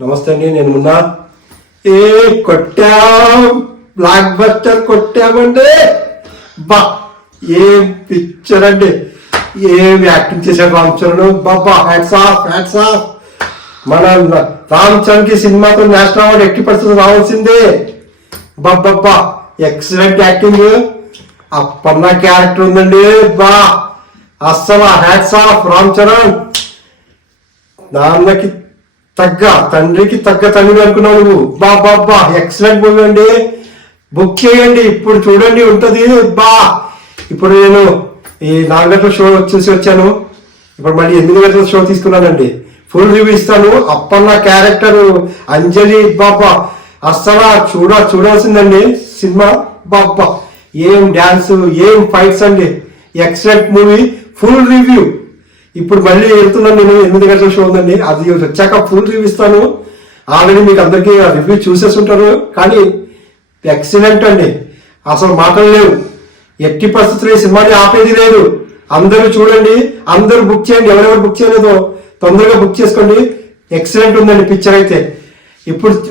నమస్తే అండి, నేను మున్నా. కొట్టాం, బ్లాక్ బస్టర్ కొట్టామండి. బా ఏం పిక్చర్ అండి, ఏం యాక్టింగ్ చేశాడు రామ్ చరణ్. బాబా హ్యాట్స్ ఆఫ్, హ్యాట్స్ ఆఫ్. మన రామ్ చరణ్ కి సినిమాతో నేషనల్ అవార్డు 80% రావాల్సిందే. బాబా ఎక్సలెంట్ యాక్టింగ్. అప్పన్న క్యారెక్టర్ ఉందండి. బా అస్సలు హ్యాట్స్ ఆఫ్ రామ్ చరణ్. నాన్నకి తగ్గ తండ్రికి తగ్గ తండ్రి అనుకున్నావు నువ్వు. బాబా ఎక్సలెంట్ మూవీ అండి. బుక్ చేయండి, ఇప్పుడు చూడండి ఉంటది. బా ఇప్పుడు నేను ఈ 4 గంటల షో చూసి వచ్చాను, ఇప్పుడు మళ్ళీ 8 గంటల షో తీసుకున్నానండి. ఫుల్ రివ్యూ ఇస్తాను. అప్పన్న క్యారెక్టర్ అంజలి బాబా అస్సలు చూడాల్సిందండి సినిమా. బాబా ఏం డాన్స్, ఏం ఫైట్స్ అండి. Excellent movie, full review. ఇప్పుడు మళ్ళీ వెళ్తున్నాను నేను, 8 గంటల షో ఉందండి, అది వచ్చాక ఫుల్ రివ్యూ ఇస్తాను. ఆల్రెడీ మీకు అందరికీ రివ్యూ చూసేసి ఉంటారు, కానీ ఎక్సలెంట్ అండి. అసలు మాటలు లేవు. ఎట్టి పరిస్థితుల్లో ఈ సినిమాని ఆపేది లేదు. అందరూ చూడండి, అందరూ బుక్ చేయండి. ఎవరెవరు బుక్ చేయలేదో తొందరగా బుక్ చేసుకోండి. ఎక్సలెంట్ ఉందండి పిక్చర్ అయితే.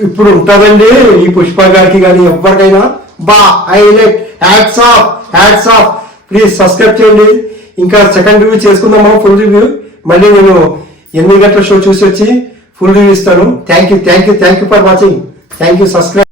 ఇప్పుడు ఉంటుందండి ఈ పుష్ప గారికి కానీ ఎవరికైనా. బా highlight. Hats off, hats off. Please subscribe చేయండి. ఇంకా సెకండ్ రివ్యూ చేసుకుందాం మనం, ఫుల్ రివ్యూ. మళ్ళీ నేను 8 గంటల షో చూసి వచ్చి ఫుల్ రివ్యూ ఇస్తాను. Thank you for watching. Thank you. Subscribe.